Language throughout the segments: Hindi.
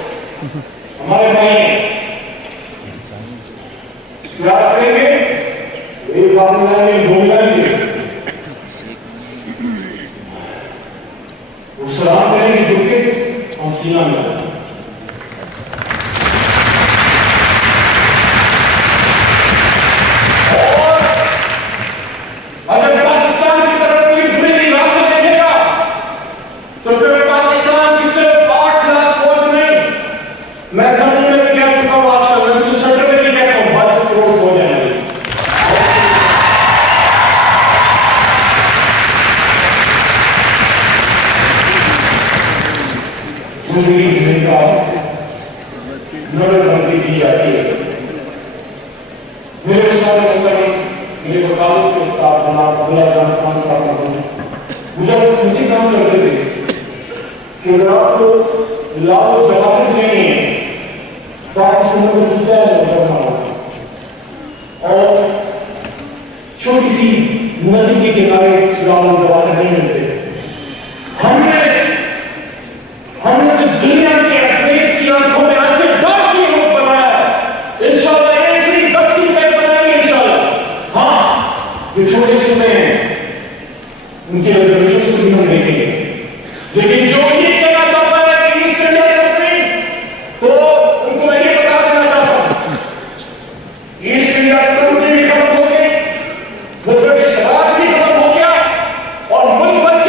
हमारे भाई याद करेंगे एक बात में भूमिका दी वो सलाम करेंगे झुक और सीना मिला मैं समझने में क्या चुका हूं आजकल मैं उसे शब्द में भी कहता हूं बस क्रोध हो जाएंगे जिंदगी हमेशा नोटबंदी की जाती है मेरे उस्ताद मेरे वकालत के उस्ताद जनाब अब्दुल्ला खान साहब मुझे काम करते थे कि अगर आपको लाल जवाहर चाहिए तो आप इस उम्र को जीता है और छोटी सी नदी के किनारे लाल जवाहर नहीं मिलते हमने से दुनिया के अफरीद की आंखों में आंखें डाल के मुख बनाया इंशाल्लाह एक नहीं 10 रुपए बनाएंगे इंशाल्लाह हाँ जो छोटे से हैं उनके बच्चों से भी हम देखेंगे लेकिन जो ये कहना चाहता है कि ईस्ट इंडिया कंट्री तो उनको मैं ये बता देना चाहता हूं ईस्ट इंडिया कंट्री भी खत्म हो गई वो ब्रिटिश राज भी खत्म हो गया और मुल्क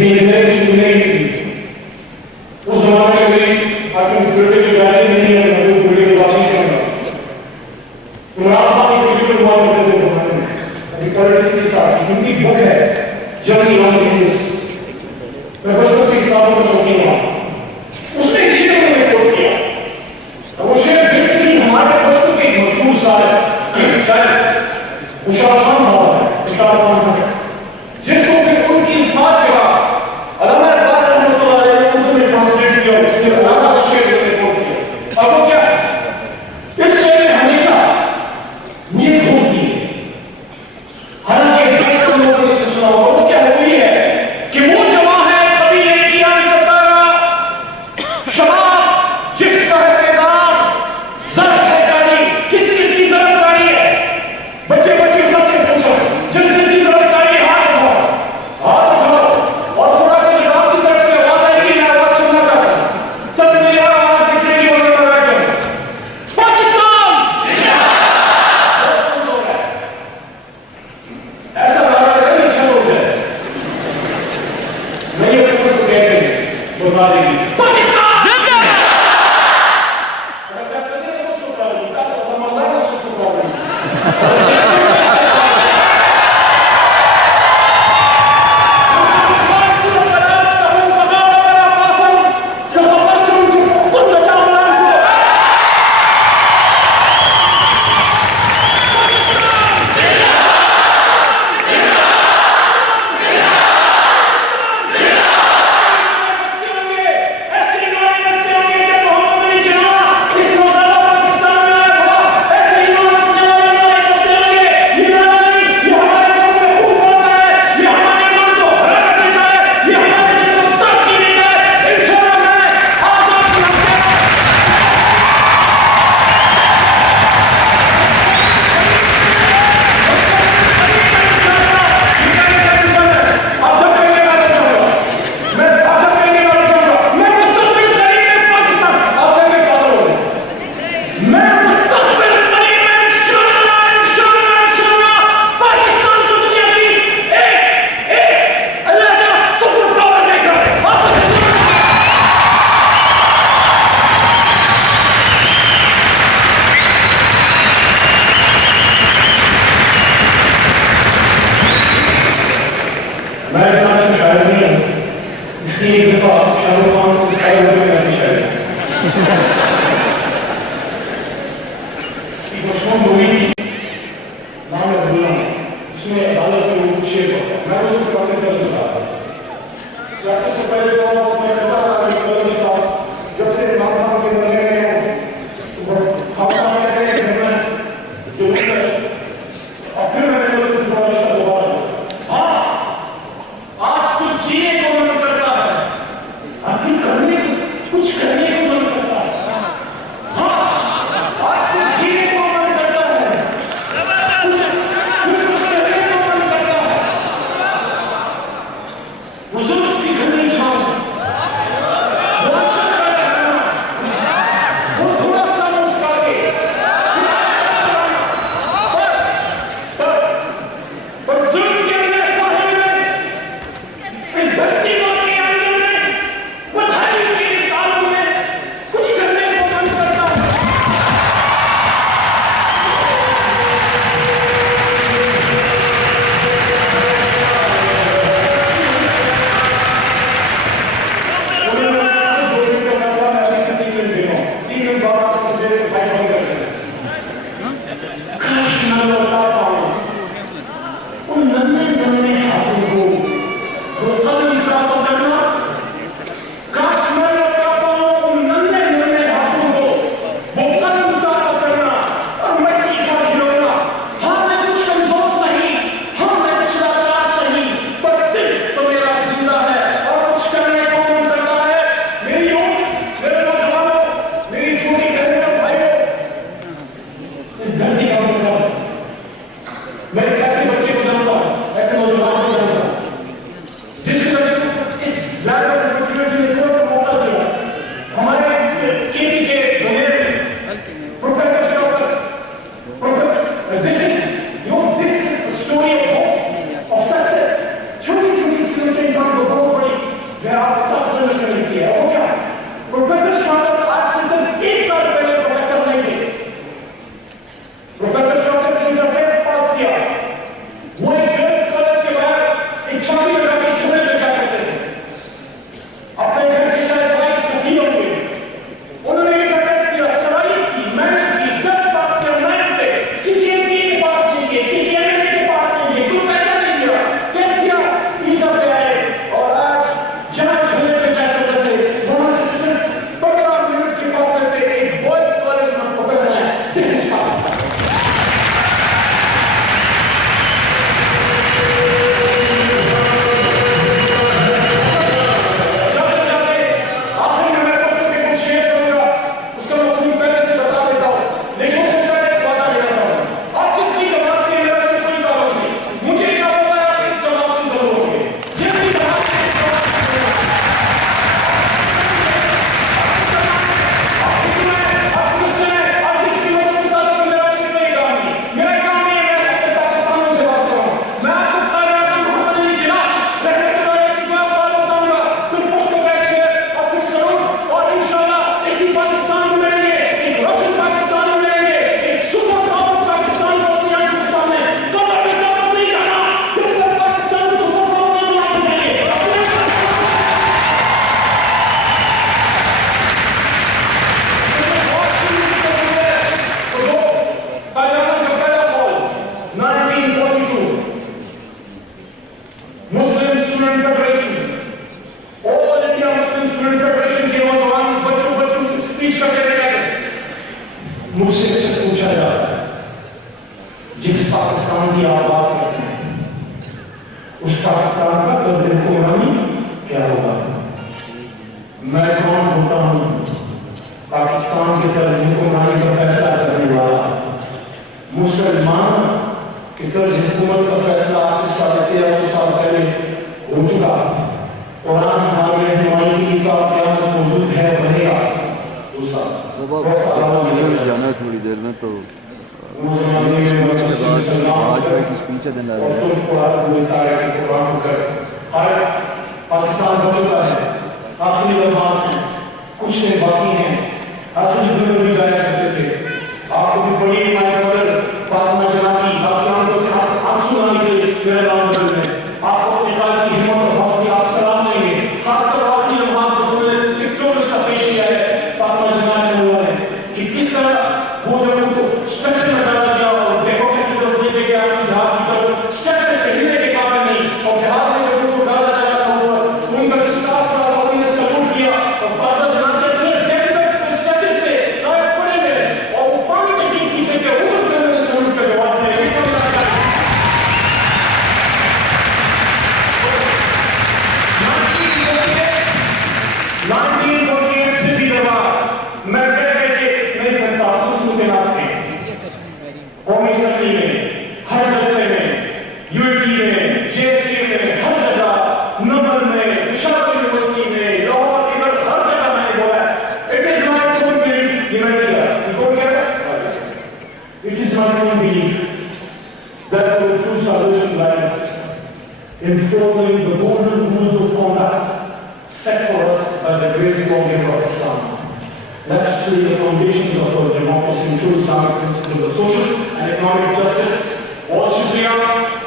जनरेशन नहीं उस जमाने में आखिर बुढ़े के गाने नहीं है वो बुढ़े के वापस करना तो रात की फिल्म हुआ करते थे जमाने में अभी पॉलिटिक्स की स्टार्ट इनकी बुक है जर्नी ऑन इंग्लिश मैं बचपन से किताबों का शौकीन हुआ उसने एक शेर में कोट किया वो शेर बेसिकली हमारे बचपन के मशहूर शायर शायद मुशार खान साहब है जिसको फिर उनकी वफात के बाद अल्लामा इकबाल रहमतुल्लाह अलैह ने उर्दू में ट्रांसलेट किया उसने अल्लामा का शेर रिपोर्ट किया और वो क्या है इस शेर ने हमेशा नीयत होती है हालांकि बहुत कम लोगों ने इसको सुना होगा वो क्या है ये है कि वो जमा है कबीले की अंततारा शबाब जिसका है पैदार ज़र्ब है कारी किस किस की ज़र्ब कारी है बच्चे बच्चे सबसे पूछो जिस जिसकी ज़र्ब कारी है हाथ उठाओ और थोड़ा सा जब आपकी तरफ से आवाज आएगी मैं आवाज सुनना चाहता हूं तब मेरी आवाज निकलेगी और मैं बता जाऊंगा पाकिस्तान बहुत कमजोर है ऐसा लगा रहा है अच्छा हो जाए मैं ये तो कहते हैं बता देंगे पाकिस्तान जिंदाबाद अच्छा सभी ने सोच रहा है का सोच रहा है सोच रहा है मैं इतना अच्छा शायर नहीं हूँ इसलिए एक दफा शाहरुख खान से सिखाई हुई मैं शायर इसकी मशहूर मूवी थी नाम है भूलना उसमें अदालत में वो शेर होता है मैं उसको पढ़ने का बता रहा सियासत से पहले तो मैं करता था जब से इमाम खान के मरने में तो बस खासा में जो और फिर मैंने बोला तो थोड़ा रिश्ता दोबारा आज कुछ जीने को मन करता है अभी कुछ करने को मन करता है हाँ आज कुछ जीने को मन करता है कुछ करने को मन करता है वो जुल्फ की घनी छांव उस पाकिस्तान का कर्ज हुक्मरानी क्या होगा? मैं कौन होता हूँ पाकिस्तान के कर्ज हुक्मरानी का फैसला करने वाला? मुसलमान के कर्ज हुकूमत का फैसला आज से 1350 साल पहले हो चुका। कुरान हमारे रहनुमाई की किताब क्या मौजूद है बनेगा। दूसरा जाना है थोड़ी देर में, तो स्पीच के बाद भाजपा की स्पीच है देना है। पाकिस्तान हो चुका है, आखिरी लम्हात हैं, कुछ दिन बाकी हैं। आखिरी दिन में भी जाया करते थे, आपको भी बड़ी माय ब्रदर फातिमा जनानी आपकी आंखों से आंसू आने के मेरे नाम में आपको अपने काल की हिम्मत और हौसले आप सलाम देंगे। खासकर आखिरी लम्हात जो उन्होंने एक छोटा सा पेश किया है फातिमा जनानी ने हुआ है कि किस तरह वो जब उनको स्ट्रक्चर में डाला गया और देखो कि तरफ लेके गया अपनी जहाज की तरफ, स्ट्रक्चर कहने के काबिल नहीं, और जहाज में जब उनको डाला जा रहा था ऊपर, उनका जो स्टाफ था उन्होंने सल्यूट किया और फातिमा जनानी अपने डेफिनेट स्ट्रक्चर से गायब पड़े गए और वो पानी के टीपी से के ऊपर से उन्होंने सल्यूट का जवाब दिया। 1948 से भी दरबार मैं कौमी असम्बली में, हर जलसे में, यूटी में, जेटी में, हर जगह, नमन में, विशाल यूनिवर्सिटी में, लाहौर के अंदर हर जगह मैंने बोला है, it is my firm belief, ये मैंने किया, रिकॉर्ड क्या है? It is my firm belief that our true salvation lies in following the golden rules of conduct set for us by the great lawgiver of Islam. Let us lay the foundations of our democracy and true Islamic principles of social and economic justice. बहुत शुक्रिया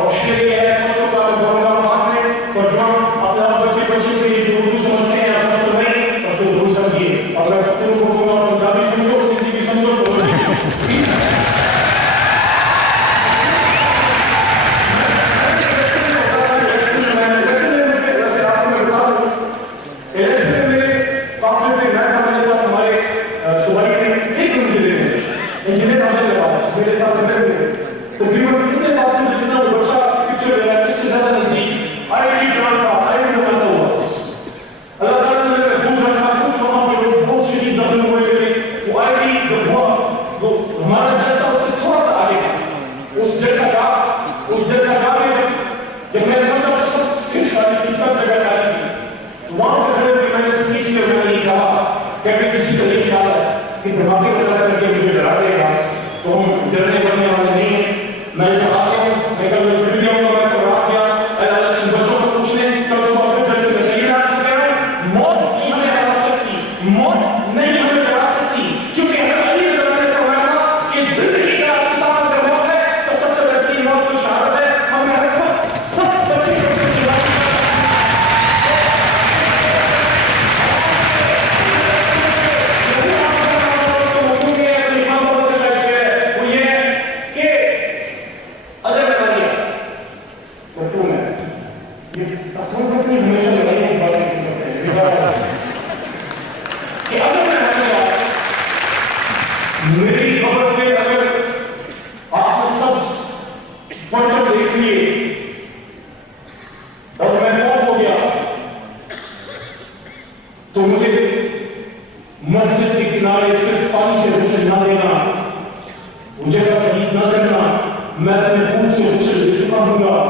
और शेर ये है बच्चों का तो बोलना मानने तो जो अपने बच्चे के लिए जो उर्दू समझते हैं आप तो नहीं तो उर्दू समझिए, अगर तुम को पंजाबी समझो, सिंधी भी समझो तो मैं अपने खून से उसे ले चुका हूँ और